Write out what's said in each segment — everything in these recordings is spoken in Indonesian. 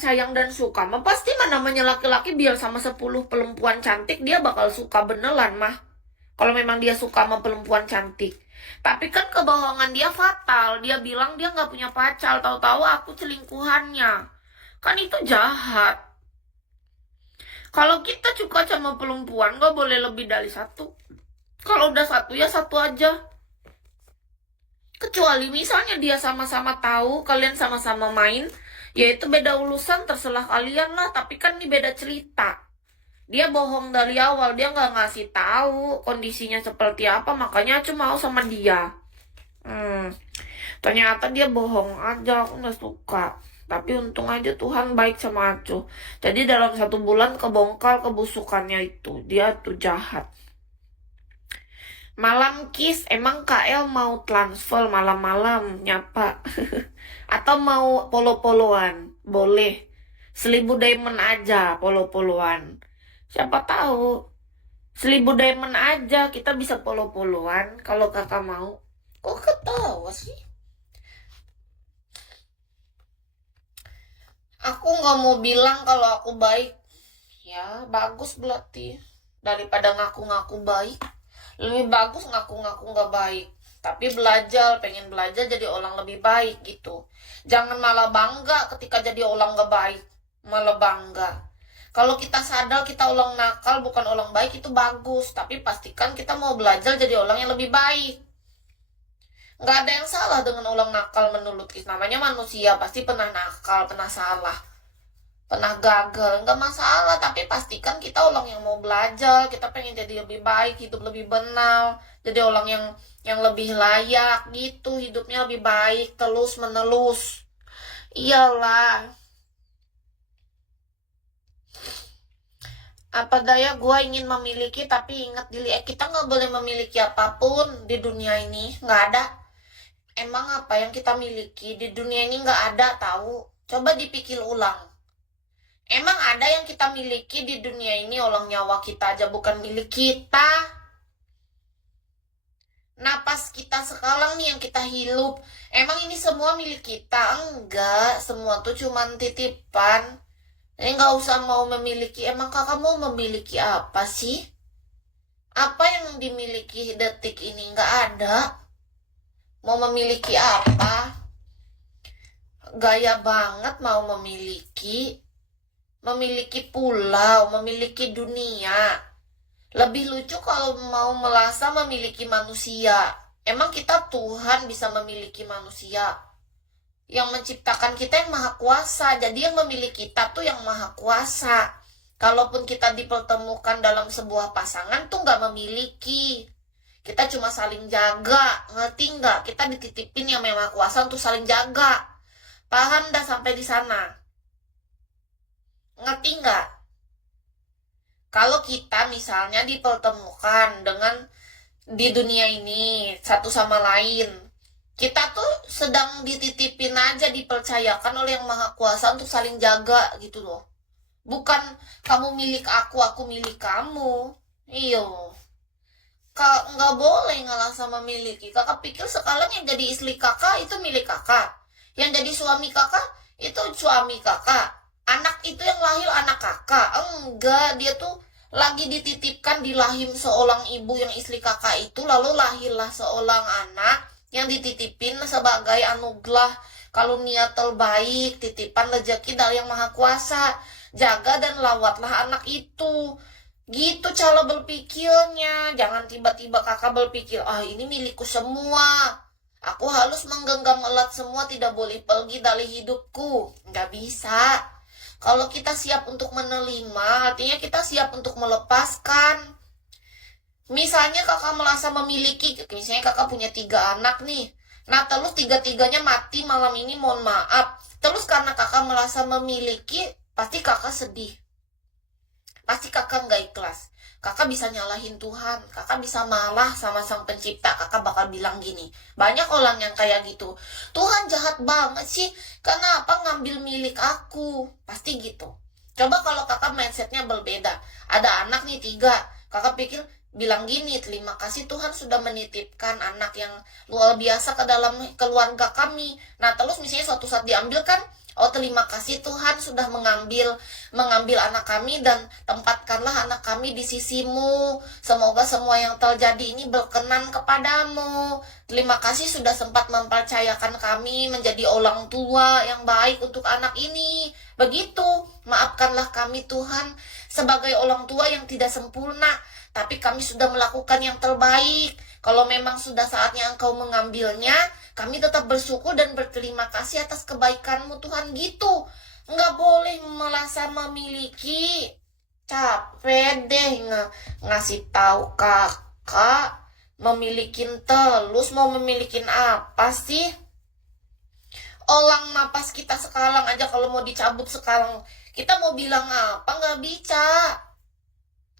sayang dan suka mah pasti mah namanya laki-laki biar sama 10 perempuan cantik dia bakal suka beneran mah. Kalau memang dia suka sama perempuan cantik. Tapi kan kebohongan dia fatal. Dia bilang dia nggak punya pacar, tahu-tahu aku selingkuhannya. Kan itu jahat. Kalau kita suka sama perempuan nggak boleh lebih dari satu. Kalau udah satu ya satu aja. Kecuali misalnya dia sama-sama tahu, kalian sama-sama main, yaitu beda urusan terserah kalian lah. Tapi kan ini beda cerita. Dia bohong dari awal, dia nggak ngasih tahu kondisinya seperti apa, makanya aku mau sama dia. Ternyata dia bohong aja, aku nggak suka. Tapi untung aja Tuhan baik sama aku. Jadi dalam 1 bulan kebongkar kebusukannya itu, dia tuh jahat. Malam kiss, emang KL mau transfer malam-malam nyapa? Atau mau polo-poloan? Boleh. 1.000 diamond aja polo-poloan. Siapa tahu. 1.000 diamond aja kita bisa polo-poloan kalau kakak mau. Kok ketawa sih? Aku nggak mau bilang kalau aku baik. Ya bagus berarti. Daripada ngaku-ngaku baik. Lebih bagus ngaku-ngaku nggak baik. Tapi belajar, pengen belajar jadi orang lebih baik gitu. Jangan malah bangga ketika jadi orang nggak baik. Malah bangga. Kalau kita sadar kita orang nakal bukan orang baik itu bagus. Tapi pastikan kita mau belajar jadi orang yang lebih baik. Nggak ada yang salah dengan orang nakal menurut kita. Namanya manusia pasti pernah nakal, pernah salah. Pernah gagal, nggak masalah, tapi pastikan kita orang yang mau belajar, kita pengen jadi lebih baik, hidup lebih benar, jadi orang yang lebih layak gitu, hidupnya lebih baik, terus menerus. Iyalah, apa daya gue ingin memiliki, tapi ingat diri, kita nggak boleh memiliki apapun di dunia ini, nggak ada. Emang apa yang kita miliki di dunia ini nggak ada tahu? Coba dipikir ulang. Emang ada yang kita miliki di dunia ini, orang nyawa kita aja bukan milik kita. Napas kita sekarang nih yang kita hirup, emang ini semua milik kita? Enggak, semua tuh cuman titipan. Jadi nggak usah mau memiliki, emang kakak mau memiliki apa sih? Apa yang dimiliki detik ini? Nggak ada. Mau memiliki apa? Gaya banget mau memiliki pulau, memiliki dunia. Lebih lucu kalau mau merasa memiliki manusia. Emang kita Tuhan bisa memiliki manusia? Yang menciptakan kita yang maha kuasa. Jadi yang memiliki kita tuh yang maha kuasa. Kalaupun kita dipertemukan dalam sebuah pasangan tuh gak memiliki. Kita cuma saling jaga. Ngerti gak? Kita dititipin yang maha kuasa untuk saling jaga. Paham dah sampai di sana? Ngerti nggak? Kalau kita misalnya dipertemukan dengan di dunia ini satu sama lain, kita tuh sedang dititipin aja, dipercayakan oleh yang maha kuasa untuk saling jaga gitu loh. Bukan kamu milik aku milik kamu. Iyo. Kak, nggak boleh ngalah sama miliki. Kakak pikir sekarang yang jadi istri kakak itu milik kakak. Yang jadi suami kakak itu suami kakak. Anak itu yang lahir anak kakak. Enggak, dia tuh lagi dititipkan di rahim seorang ibu yang istri kakak itu. Lalu lahirlah seorang anak yang dititipin sebagai anugerah. Kalau niat terbaik, titipan rezeki dari yang maha kuasa. Jaga dan lawatlah anak itu. Gitu cara berpikirnya. Jangan tiba-tiba kakak berpikir, ini milikku semua. Aku harus menggenggam erat semua, tidak boleh pergi dari hidupku. Nggak bisa. Kalau kita siap untuk menerima, artinya kita siap untuk melepaskan. Misalnya kakak merasa memiliki, misalnya kakak punya 3 anak nih. Nah terus 3-tiganya mati malam ini, mohon maaf. Terus karena kakak merasa memiliki, pasti kakak sedih. Pasti kakak nggak ikhlas. Kakak bisa nyalahin Tuhan, kakak bisa marah sama sang pencipta, kakak bakal bilang gini. Banyak orang yang kayak gitu. Tuhan jahat banget sih, kenapa ngambil milik aku? Pasti gitu. Coba kalau kakak mindsetnya berbeda. Ada anak nih 3, kakak pikir bilang gini, terima kasih Tuhan sudah menitipkan anak yang luar biasa ke dalam keluarga kami. Nah terus misalnya suatu saat diambil kan, Oh, terima kasih Tuhan sudah mengambil anak kami dan tempatkanlah anak kami di sisimu. Semoga semua yang terjadi ini berkenan kepadamu. Terima kasih sudah sempat mempercayakan kami menjadi orang tua yang baik untuk anak ini. Begitu, maafkanlah kami Tuhan sebagai orang tua yang tidak sempurna, tapi kami sudah melakukan yang terbaik. Kalau memang sudah saatnya Engkau mengambilnya, kami tetap bersyukur dan berterima kasih atas kebaikan-Mu Tuhan gitu. Nggak boleh merasa memiliki. Capek deh ngasih tahu kakak memilikin terus, mau memilikin apa sih? Olang napas kita sekarang aja kalau mau dicabut sekarang. Kita mau bilang apa nggak bisa.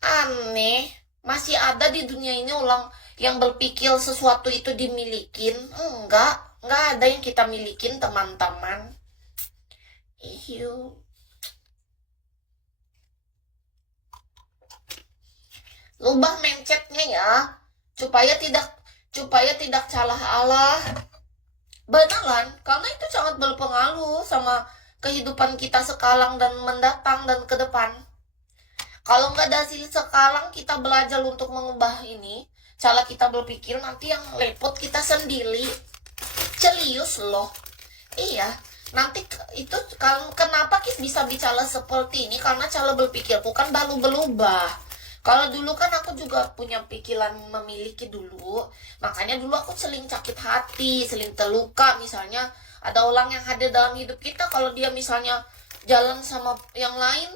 Aneh, masih ada di dunia ini orang yang berpikir sesuatu itu dimilikin. Enggak ada yang kita milikin teman-teman. Iyu. Lubah mencetnya ya, supaya tidak salah Allah. Beneran, karena itu sangat berpengaruh sama kehidupan kita sekarang dan mendatang dan ke depan. Kalau nggak ada hasil sekarang, kita belajar untuk mengubah ini. Cara kita berpikir nanti yang repot kita sendiri. Serius loh. Iya, nanti itu kenapa Kis bisa bicara seperti ini? Karena cara berpikirku kan baru berubah. Kalau dulu kan aku juga punya pikiran memiliki dulu. Makanya dulu aku sering sakit hati, sering terluka. Misalnya ada orang yang hadir dalam hidup kita, kalau dia misalnya jalan sama yang lain,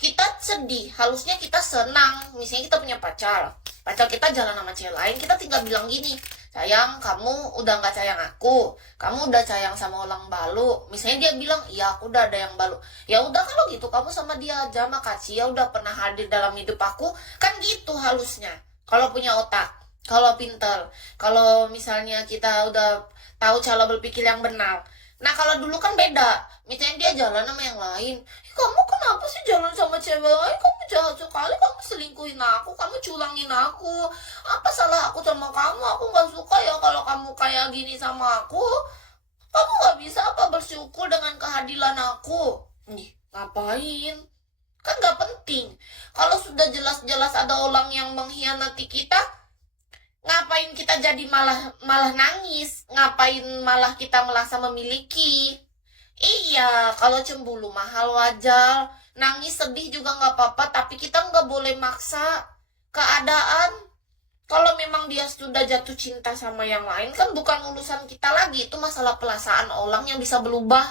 kita sedih. Harusnya kita senang. Misalnya kita punya pacar kita jalan sama cewek lain, kita tinggal bilang gini, sayang, kamu udah gak sayang aku, kamu udah sayang sama orang baru. Misalnya dia bilang, iya aku udah ada yang baru. Ya udah, kalau gitu kamu sama dia aja, makasih ya udah pernah hadir dalam hidup aku. Kan gitu harusnya, kalau punya otak, kalau pinter, kalau misalnya kita udah tahu cara berpikir yang benar. Nah kalau dulu kan beda. Misalnya dia jalan sama yang lain, kamu kenapa sih jalan sama cewek lain? Kamu jahat sekali, kamu selingkuhin aku, kamu curangin aku. Apa salah aku sama kamu? Aku gak suka ya kalau kamu kayak gini sama aku. Kamu gak bisa apa bersyukur dengan kehadiran aku? Nih, ngapain? Kan gak penting. Kalau sudah jelas-jelas ada orang yang mengkhianati kita, ngapain kita jadi malah nangis? Ngapain malah kita merasa memiliki? Iya, kalau cemburu mahal wajar. Nangis sedih juga nggak apa-apa, tapi kita nggak boleh maksa keadaan. Kalau memang dia sudah jatuh cinta sama yang lain, kan bukan urusan kita lagi. Itu masalah perasaan orang yang bisa berubah.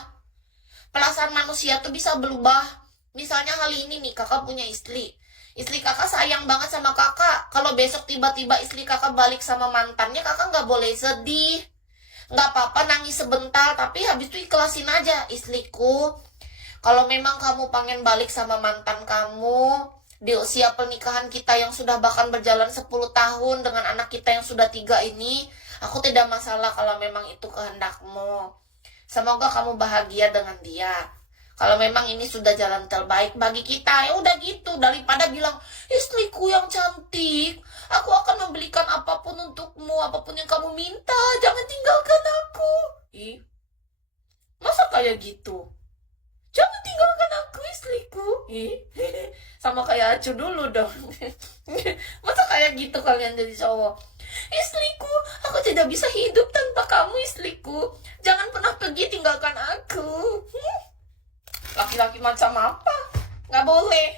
Perasaan manusia tuh bisa berubah. Misalnya kali ini nih, kakak punya istri. Istri kakak sayang banget sama kakak. Kalau besok tiba-tiba istri kakak balik sama mantannya, kakak nggak boleh sedih. Nggak apa-apa nangis sebentar, tapi habis itu ikhlasin aja. Istriku, kalau memang kamu pengen balik sama mantan kamu di usia pernikahan kita yang sudah bahkan berjalan 10 tahun dengan anak kita yang sudah 3 ini, aku tidak masalah kalau memang itu kehendakmu. Semoga kamu bahagia dengan dia. Kalau memang ini sudah jalan terbaik bagi kita, ya udah gitu. Daripada bilang, istriku yang cantik, aku akan membelikan apapun untukmu, apapun yang kamu minta, jangan tinggalkan aku. Ih, masa kayak gitu? Jangan tinggalkan aku, istriku. Ih, sama kayak Acu dulu dong. Masa kayak gitu kalian jadi cowok? Istriku, aku tidak bisa hidup tanpa kamu, istriku. Jangan pernah pergi tinggalkan aku. Laki-laki macam apa? Nggak boleh.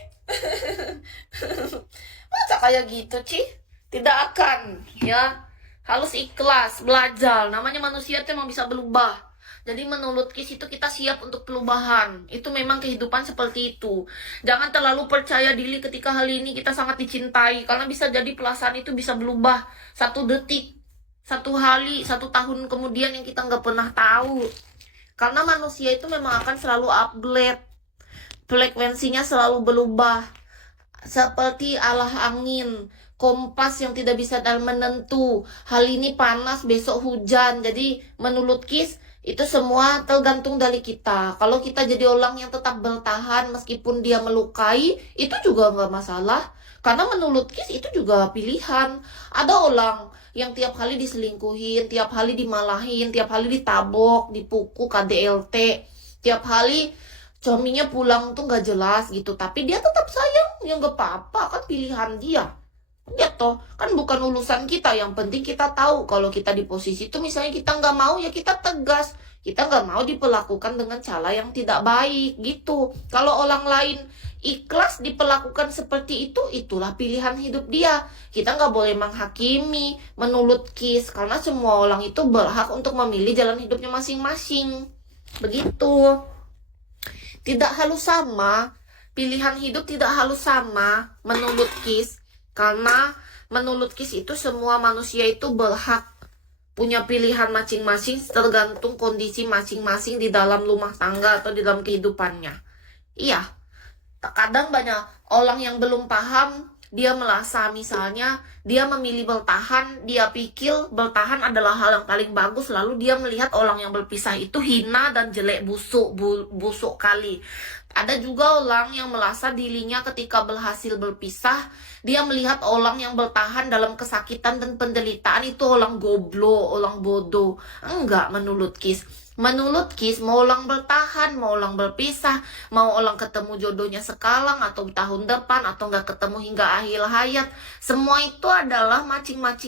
Masa kayak gitu, Ci? Tidak akan, ya. Harus ikhlas, belajar. Namanya manusia itu emang bisa berubah. Jadi menurut Kis itu kita siap untuk perubahan. Itu memang kehidupan seperti itu. Jangan terlalu percaya diri ketika hal ini kita sangat dicintai. Karena bisa jadi perasaan itu bisa berubah 1 detik, 1 hari, 1 tahun kemudian yang kita nggak pernah tahu. Karena manusia itu memang akan selalu upgrade. Frekuensinya selalu berubah. Seperti arah angin. Kompas yang tidak bisa menentu. Hal ini panas, besok hujan. Jadi menurut Kis, itu semua tergantung dari kita. Kalau kita jadi orang yang tetap bertahan meskipun dia melukai, itu juga nggak masalah. Karena menurut Kis itu juga pilihan. Ada orang yang tiap kali diselingkuhin, tiap kali dimalahin, tiap kali ditabok, dipukul, KDLT. Tiap hari suaminya pulang tuh nggak jelas gitu, tapi dia tetap sayang, ya nggak apa-apa, kan pilihan dia. Ya toh, kan bukan urusan kita. Yang penting kita tahu kalau kita di posisi itu, misalnya kita nggak mau, ya kita tegas. Kita nggak mau diperlakukan dengan cara yang tidak baik gitu. Kalau orang lain ikhlas diperlakukan seperti itu, itulah pilihan hidup dia. Kita nggak boleh menghakimi, menurut Kis, karena semua orang itu berhak untuk memilih jalan hidupnya masing-masing. Begitu. Tidak harus sama. Pilihan hidup tidak harus sama menurut Kis. Karena menurut Kis itu semua manusia itu berhak punya pilihan masing-masing tergantung kondisi masing-masing di dalam rumah tangga atau di dalam kehidupannya. Iya, kadang banyak orang yang belum paham, dia merasa misalnya dia memilih bertahan, dia pikir bertahan adalah hal yang paling bagus, lalu dia melihat orang yang berpisah itu hina dan jelek, busuk, busuk kali. Ada juga orang yang merasa dirinya ketika berhasil berpisah, dia melihat orang yang bertahan dalam kesakitan dan penderitaan itu orang goblok, orang bodoh. Enggak, menurut Kis. Menurut Kis, mau orang bertahan, mau orang berpisah, mau orang ketemu jodohnya sekarang atau tahun depan, atau nggak ketemu hingga akhir hayat, semua itu adalah masing-masing